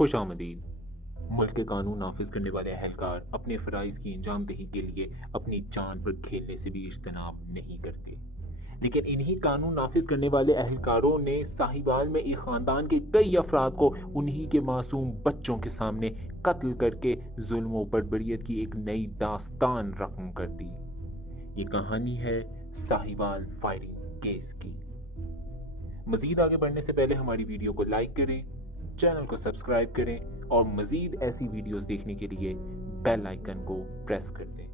خوش آمدید۔ ملک کے قانون نافذ کرنے والے اہلکار اپنے فرائض کی انجام دہی کے لیے اپنی جان پر کھیلنے سے بھی اجتناب نہیں کرتے، لیکن انہی قانون نافذ کرنے والے اہلکاروں نے ساہیوال میں ایک خاندان کے کئی افراد کو انہی کے معصوم بچوں کے سامنے قتل کر کے ظلم و بربریت کی ایک نئی داستان رقم کر دی۔ یہ کہانی ہے ساہیوال فائرنگ کیس کی۔ مزید آگے بڑھنے سے پہلے ہماری ویڈیو کو لائک کریں، چینل کو سبسکرائب کریں اور مزید ایسی ویڈیوز دیکھنے کے لیے بیل آئیکن کو پریس کر دیں۔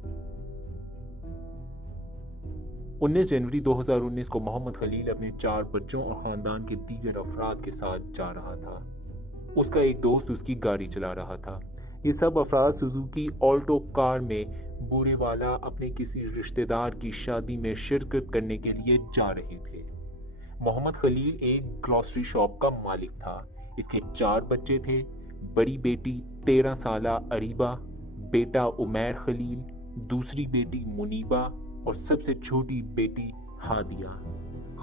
19 جنوری 2019 کو محمد خلیل اپنے 4 بچوں اور خاندان کے دیگر افراد کے ساتھ جا رہا تھا۔ اس کا ایک دوست اس کی گاڑی چلا رہا تھا۔ یہ سب افراد سوزوکی آلٹو کار میں بورے والا اپنے کسی رشتہ دار کی شادی میں شرکت کرنے کے لیے جا رہے تھے۔ محمد خلیل ایک گروسری شاپ کا مالک تھا۔ اس کے 4 بچے تھے، بڑی بیٹی 13 سالہ اریبہ، بیٹا عمیر خلیل، دوسری بیٹی منیبہ اور سب سے چھوٹی بیٹی ہادیہ۔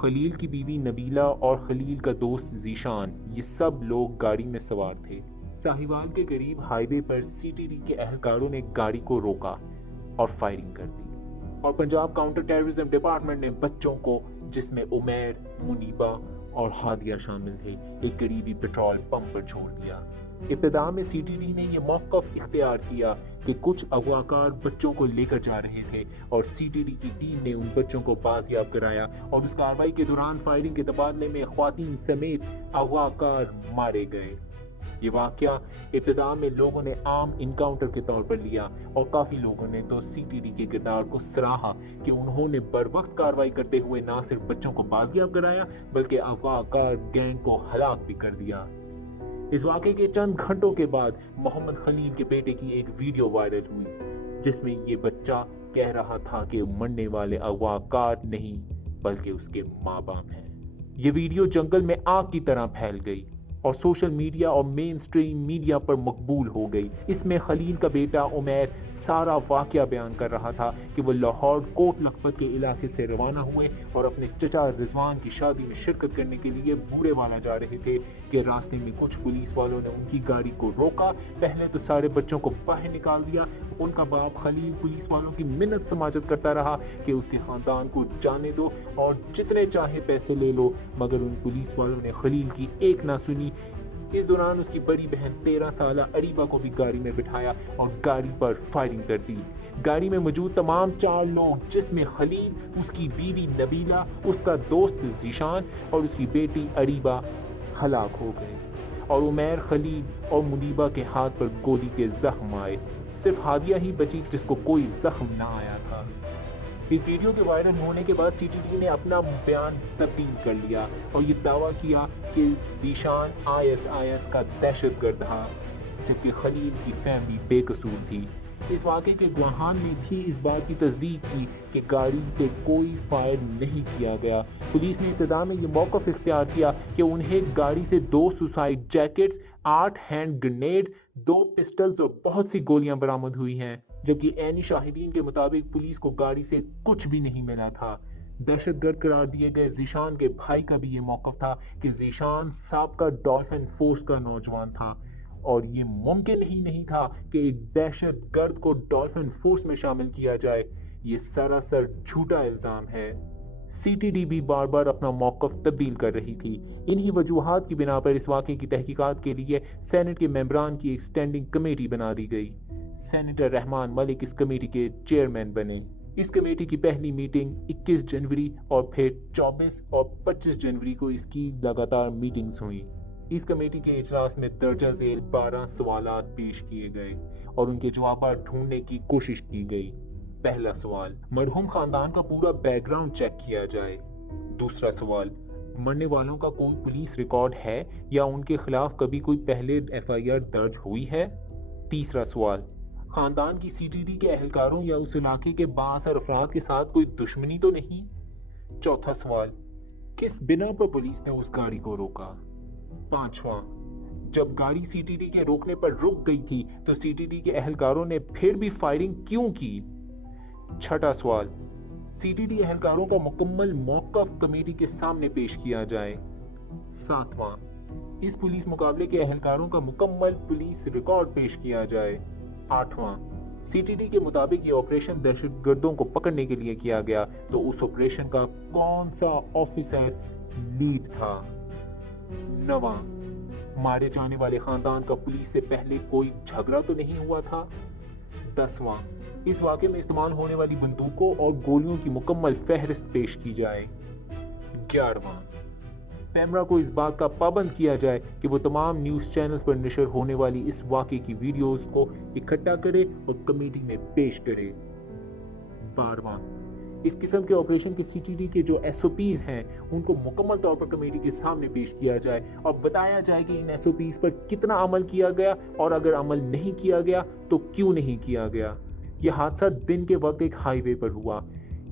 خلیل کی بیوی نبیلہ اور خلیل کا دوست ذیشان، یہ سب لوگ گاڑی میں سوار تھے۔ ساہیوال کے قریب ہائی وے پر CTD کے اہلکاروں نے گاڑی کو روکا اور فائرنگ کر دی، اور پنجاب کاؤنٹر ٹیررزم ڈپارٹمنٹ نے بچوں کو، جس میں عمیر، منیبہ اور ہادیہ شامل تھے، ایک قریبی پیٹرول پمپ پر چھوڑ دیا۔ ابتدا میں CTD نے یہ موقف اختیار کیا کہ کچھ اغواکار بچوں کو لے کر جا رہے تھے، اور CTD کی ٹیم نے ان بچوں کو بازیاب کرایا، اور اس کارروائی کے دوران فائرنگ کے تبادلے میں خواتین سمیت اغواکار مارے گئے۔ یہ واقعہ ابتدا میں لوگوں نے عام انکاؤنٹر کے طور پر لیا، اور کافی لوگوں نے تو CTD کے کردار کو سراہا کہ انہوں نے بروقت کارروائی کرتے ہوئے نہ صرف بچوں کو بازیاب کرایا بلکہ اغواکار گینگ کو ہلاک بھی کر دیا۔ اس واقعے کے چند گھنٹوں کے بعد محمد خلیل کے بیٹے کی ایک ویڈیو وائرل ہوئی، جس میں یہ بچہ کہہ رہا تھا کہ مرنے والے اغواکار نہیں بلکہ اس کے ماں باپ ہیں۔ یہ ویڈیو جنگل میں آگ کی طرح پھیل گئی اور سوشل میڈیا اور مین سٹریم میڈیا پر مقبول ہو گئی۔ اس میں خلیل کا بیٹا عمیر سارا واقعہ بیان کر رہا تھا کہ وہ لاہور کوٹ لکھپت کے علاقے سے روانہ ہوئے اور اپنے چچا رضوان کی شادی میں شرکت کرنے کے لیے بورے والا جا رہے تھے کہ راستے میں کچھ پولیس والوں نے ان کی گاڑی کو روکا۔ پہلے تو سارے بچوں کو باہر نکال دیا۔ ان کا باپ خلیل پولیس والوں کی منت سماجت کرتا رہا کہ اس کے خاندان کو جانے دو اور جتنے چاہے پیسے لے لو، مگر ان پولیس والوں نے خلیل کی ایک نہ سنی۔ اس دوران اس کی بڑی بہن 13 سالہ اریبہ کو بھی گاڑی میں بٹھایا اور گاڑی پر فائرنگ کر دی۔ گاڑی میں موجود تمام 4 لوگ، جس میں خلیل، اس کی بیوی نبیلہ، اس کا دوست ذیشان اور اس کی بیٹی اریبہ ہلاک ہو گئے، اور عمیر، خلیل اور منیبہ کے ہاتھ پر گولی کے زخم آئے۔ صرف ہادیہ ہی بچی جس کو کوئی زخم نہ آیا تھا۔ اس ویڈیو کے وائرل ہونے کے بعد CTD نے اپنا بیان تبدیل کر لیا اور یہ دعویٰ کیا کہ ذیشان ISIS کا دہشت گرد تھا، جبکہ خلیل کی فیملی بے قصور تھی۔ اس واقعے کے گواہان نے بھی اس بات کی تصدیق کی کہ گاڑی سے کوئی فائر نہیں کیا گیا۔ پولیس نے ابتدا میں یہ موقف اختیار کیا کہ انہیں گاڑی سے 2 سوسائڈ جیکٹس، 8 ہینڈ گرینیڈز، 2 پسٹلز اور بہت سی گولیاں برآمد ہوئی ہیں، جبکہ عینی شاہدین کے مطابق پولیس کو گاڑی سے کچھ بھی نہیں ملا تھا۔ دہشت گرد قرار دیے گئے ذیشان کے بھائی کا بھی یہ موقف تھا کہ ذیشان سابقہ ڈولفن فورس کا نوجوان تھا، اور یہ ممکن ہی نہیں تھا کہ ایک دہشت گرد کو ڈولفن فورس میں شامل کیا جائے۔ یہ سراسر جھوٹا الزام ہے۔ CTD بھی بار بار اپنا موقف تبدیل کر رہی تھی۔ انہی وجوہات کی بنا پر اس واقعے کی تحقیقات کے لیے سینٹ کے ممبران کی ایک سٹینڈنگ کمیٹی بنا دی گئی۔ سینیٹر رحمان ملک اس کمیٹی کے چیئرمین بنے۔ اس کمیٹی کی پہلی میٹنگ 21 جنوری اور پھر 24 اور 25 جنوری کو اس کی لگاتار میٹنگز ہوئیں۔ اس کمیٹی کے اجلاس میں درجہ ذیل 12 سوالات پیش کیے گئے اور ان کے جوابات ڈھونڈنے کی کوشش کی گئی۔ پہلا سوال، مرحوم خاندان کا پورا بیک گراؤنڈ چیک کیا جائے۔ دوسرا سوال، مرنے والوں کا کوئی پولیس ریکارڈ ہے یا ان کے خلاف کبھی کوئی پہلے FIR درج ہوئی ہے؟ تیسرا سوال، خاندان کی CTD کے اہلکاروں یا اس علاقے کے بااثر افراد کے ساتھ کوئی دشمنی تو نہیں؟ چوتھا سوال، کس بنا پر پولیس نے اس گاڑی کو روکا؟ پانچواں، جب گاڑی CTD کے روکنے پر رک گئی تھی تو CTD کے اہلکاروں نے پھر بھی فائرنگ کیوں کی؟ چھٹا سوال، CTD اہلکاروں کا مکمل موقف کمیٹی کے سامنے پیش کیا جائے۔ ساتواں، اس پولیس مقابلے کے اہلکاروں کا مکمل پولیس ریکارڈ پیش کیا جائے۔ 8واں، سی ٹی ڈی کے مطابق یہ آپریشن دہشت گردوں کو پکڑنے کے لیے کیا گیا تو اس آپریشن کا کون سا آفیسر لیڈ تھا؟ 9واں، مارے جانے والے خاندان کا پولیس سے پہلے کوئی جھگڑا تو نہیں ہوا تھا؟ 10واں، اس واقعے میں استعمال ہونے والی بندوقوں اور گولیوں کی مکمل فہرست پیش کی جائے۔ 11واں، پیمرا کو اس بات کا پابند کیا جائے کہ وہ تمام نیوز چینلز پر نشر ہونے والی اس واقعے کی ویڈیوز کو اکٹھا کرے اور کمیٹی میں پیش کرے۔ 12واں، اس قسم کے آپریشن کے سی ٹی ڈی کے جو ایس او پیز ہیں ان کو مکمل طور پر کمیٹی کے سامنے پیش کیا جائے اور بتایا جائے کہ ان ایس او پیز پر کتنا عمل کیا گیا اور اگر عمل نہیں کیا گیا تو کیوں نہیں کیا گیا۔ یہ حادثہ دن کے وقت ایک ہائی وے پر ہوا۔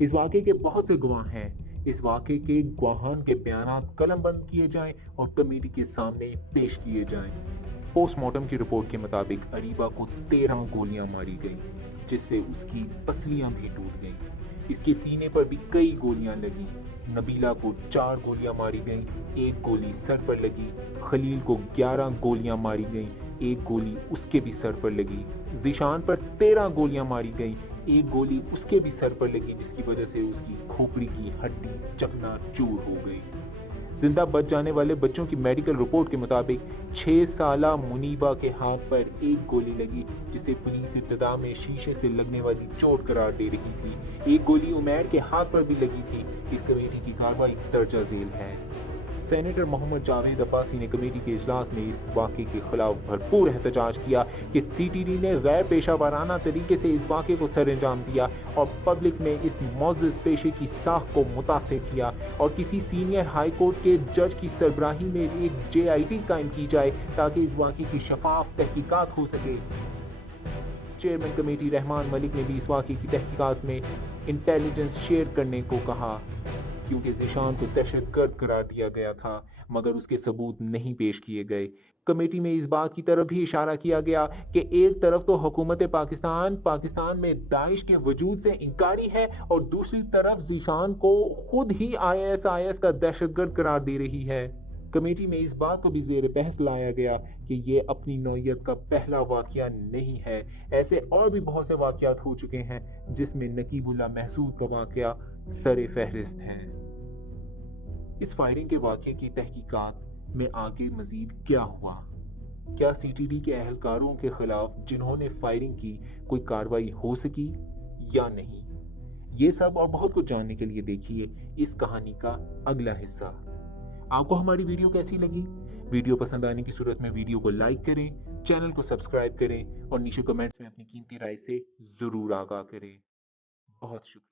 اس واقعے کے بہت سے گواہ ہیں۔ اس واقعے کے گواہان کے بیانات قلم بند کیے جائیں اور کمیٹی کے سامنے پیش کیے جائیں۔ پوسٹ مارٹم کی رپورٹ کے مطابق اریبہ کو 13 گولیاں ماری گئیں جس سے اس کی پسلیاں بھی ٹوٹ گئیں۔ اس کے سینے پر بھی کئی گولیاں لگیں۔ نبیلہ کو 4 گولیاں ماری گئیں، 1 گولی سر پر لگی۔ خلیل کو 11 گولیاں ماری گئیں، 1 گولی اس کے بھی سر پر لگی۔ ذیشان پر 13 گولیاں ماری گئیں، 1 گولی اس کے بھی سر پر لگی جس کی وجہ سے اس کی کھوپڑی کی ہڈی چکنا چور ہو گئی۔ زندہ بچ جانے والے بچوں کی میڈیکل رپورٹ کے مطابق 6 سالہ منیبہ کے ہاتھ پر 1 گولی لگی جسے پولیس ابتدا میں شیشے سے لگنے والی چوٹ قرار دے رہی تھی۔ 1 گولی عمیر کے ہاتھ پر بھی لگی تھی۔ اس کمیٹی کی کارروائی درجہ ذیل ہے۔ سینیٹر محمد جاوید عباسی نے کمیٹی کے اجلاس میں اس واقعے کے خلاف بھرپور احتجاج کیا کہ سی ٹی ڈی نے غیر پیشہ ورانہ طریقے سے اس واقعے کو سر انجام دیا اور پبلک میں اس معزز پیشے کی ساکھ کو متاثر کیا اور کسی سینئر ہائی کورٹ کے جج کی سربراہی میں ایک جے آئی ٹی قائم کی جائے تاکہ اس واقعے کی شفاف تحقیقات ہو سکے۔ چیئرمین کمیٹی رحمان ملک نے بھی اس واقعے کی تحقیقات میں انٹیلیجنس شیئر کرنے کو کہا کیونکہ ذیشان کو دہشت گرد قرار دیا گیا تھا مگر اس کے ثبوت نہیں پیش کیے گئے۔ کمیٹی میں اس بات کی طرف بھی اشارہ کیا گیا کہ ایک طرف تو حکومت پاکستان میں داعش کے وجود سے انکاری ہے اور دوسری طرف ذیشان کو خود ہی آئی ایس کا دہشت گرد قرار دے رہی ہے۔ کمیٹی میں اس بات کو بھی زیر بحث لایا گیا کہ یہ اپنی نوعیت کا پہلا واقعہ نہیں ہے، ایسے اور بھی بہت سے واقعات ہو چکے ہیں جس میں نقیب اللہ محسود کا واقعہ سر فہرست ہے۔ اس فائرنگ کے واقعے کی تحقیقات میں آگے مزید کیا ہوا؟ کیا سی ٹی ڈی کے اہلکاروں کے خلاف جنہوں نے فائرنگ کی کوئی کارروائی ہو سکی یا نہیں؟ یہ سب اور بہت کچھ جاننے کے لیے دیکھیے اس کہانی کا اگلا حصہ۔ آپ کو ہماری ویڈیو کیسی لگی؟ ویڈیو پسند آنے کی صورت میں ویڈیو کو لائک کریں، چینل کو سبسکرائب کریں اور نیچے کمنٹس میں اپنی قیمتی رائے سے ضرور آگاہ کریں۔ بہت شکریہ۔